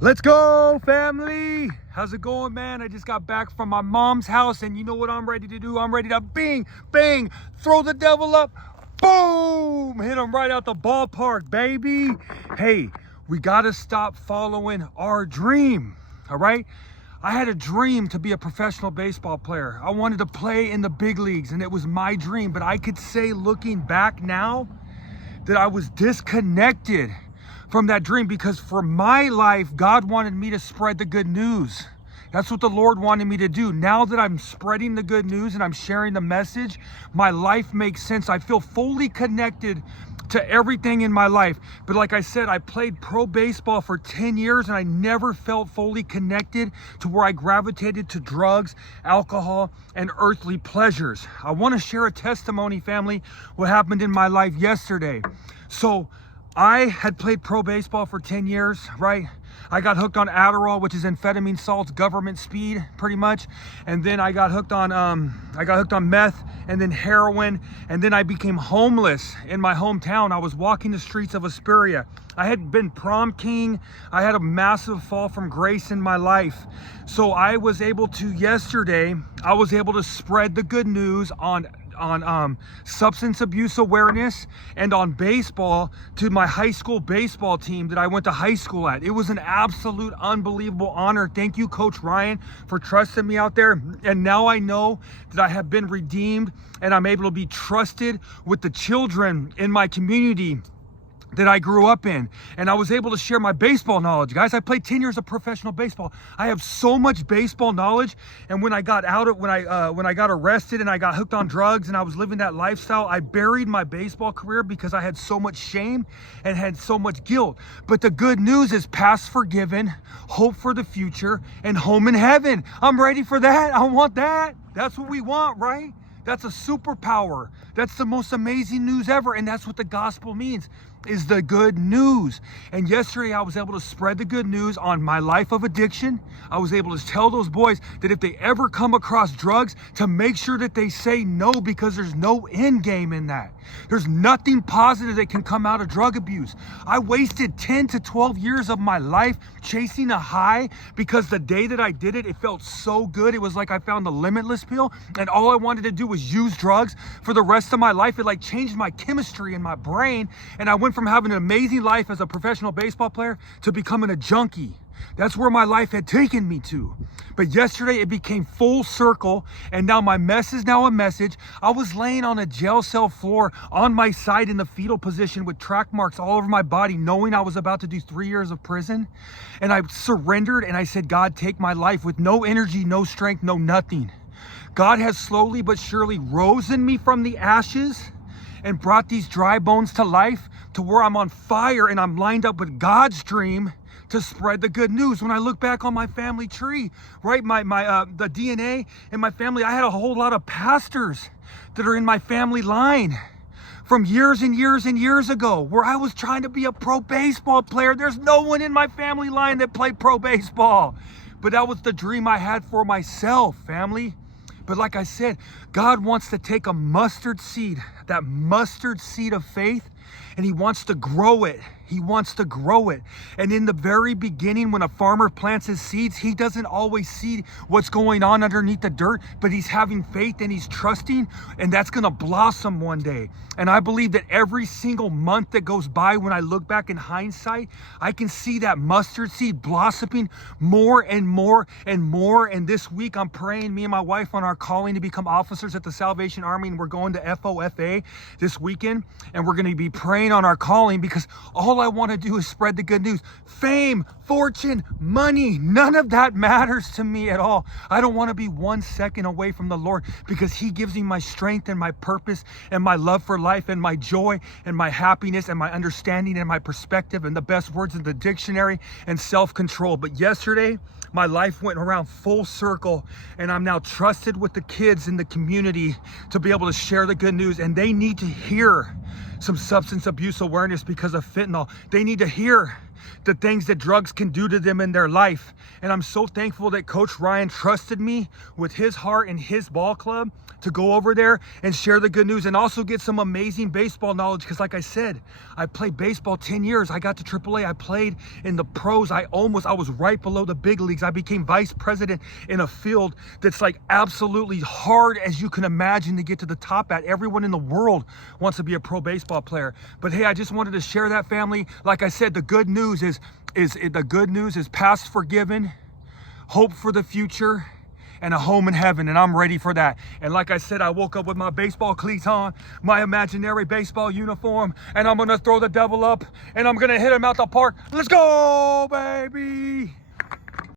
Let's go, family. How's it going, man? I just got back from my mom's house, and you know what I'm ready to do? I'm ready to bing, bang, throw the devil up, boom, hit him right out the ballpark, baby. Hey, we gotta stop following our dream, all right? I had a dream to be a professional baseball player. I wanted to play in the big leagues, and it was my dream, but I could say, looking back now, that I was disconnected from that dream, because for my life, God wanted me to spread the good news. That's what the Lord wanted me to do. Now that I'm spreading the good news and I'm sharing the message, my life makes sense. I feel fully connected to everything in my life. But like I said, I played pro baseball for 10 years and I never felt fully connected to where I gravitated to drugs, alcohol, and earthly pleasures. I want to share a testimony, family, what happened in my life yesterday. So I had played pro baseball for 10 years, right? I got hooked on Adderall, which is amphetamine salts, government speed, pretty much. And then I got hooked on meth, and then heroin, and then I became homeless in my hometown. I was walking the streets of Asperia. I had been prom king. I had a massive fall from grace in my life. So I was able to, yesterday, I was able to spread the good news on substance abuse awareness and on baseball to my high school baseball team that I went to high school at. It was an absolute unbelievable honor. Thank you, Coach Ryan, for trusting me out there. And now I know that I have been redeemed and I'm able to be trusted with the children in my community that I grew up in, and I was able to share my baseball knowledge. Guys, I played 10 years of professional baseball. I have so much baseball knowledge, and when I got arrested and I got hooked on drugs and I was living that lifestyle, I buried my baseball career because I had so much shame and had so much guilt. But the good news is past forgiven, hope for the future, and home in heaven. I'm ready for that. I want that. That's what we want, right? That's a superpower. That's the most amazing news ever. And that's what the gospel means, is the good news. And yesterday I was able to spread the good news on my life of addiction. I was able to tell those boys that if they ever come across drugs, to make sure that they say no, because there's no end game in that. There's nothing positive that can come out of drug abuse. I wasted 10 to 12 years of my life chasing a high because the day that I did it, it felt so good. It was like I found the limitless pill, and all I wanted to do was use drugs for the rest of my life. It like changed my chemistry in my brain, and I went from having an amazing life as a professional baseball player to becoming a junkie. That's where my life had taken me to. But yesterday it became full circle, and now my mess is now a message. I was laying on a jail cell floor on my side in the fetal position with track marks all over my body, knowing I was about to do 3 years of prison. And I surrendered and I said, God, take my life, with no energy, no strength, no nothing. God has slowly but surely risen me from the ashes and brought these dry bones to life, to where I'm on fire and I'm lined up with God's dream to spread the good news. When I look back on my family tree, right, the DNA in my family, I had a whole lot of pastors that are in my family line from years and years and years ago, where I was trying to be a pro baseball player. There's no one in my family line that played pro baseball, but that was the dream I had for myself, family. But like I said, God wants to take a mustard seed, that mustard seed of faith, and he wants to grow it. He wants to grow it. And in the very beginning, when a farmer plants his seeds, he doesn't always see what's going on underneath the dirt, but he's having faith and he's trusting, and that's going to blossom one day. And I believe that every single month that goes by, when I look back in hindsight, I can see that mustard seed blossoming more and more and more. And this week I'm praying, me and my wife, on our calling to become officers at the Salvation Army, and we're going to FOFA this weekend, and we're going to be praying on our calling, because all I want to do is spread the good news. Fame, fortune, money, none of that matters to me at all. I don't want to be 1 second away from the Lord, because he gives me my strength and my purpose and my love for life and my joy and my happiness and my understanding and my perspective and the best words in the dictionary and self-control. But yesterday, my life went around full circle, and I'm now trusted with the kids in the community to be able to share the good news. And they need to hear some substance abuse awareness because of fentanyl. They need to hear the things that drugs can do to them in their life. And I'm so thankful that Coach Ryan trusted me with his heart and his ball club to go over there and share the good news and also get some amazing baseball knowledge. Because like I said, I played baseball 10 years. I got to AAA. I played in the pros. I was right below the big leagues. I became vice president in a field that's like absolutely hard as you can imagine to get to the top at. Everyone in the world wants to be a pro baseball player. But hey, I just wanted to share that, family. Like I said, the good news is past forgiven, hope for the future, and a home in heaven, and I'm ready for that. And like I said, I woke up with my baseball cleats on, my imaginary baseball uniform, and I'm gonna throw the devil up, and I'm gonna hit him out the park. Let's go, baby!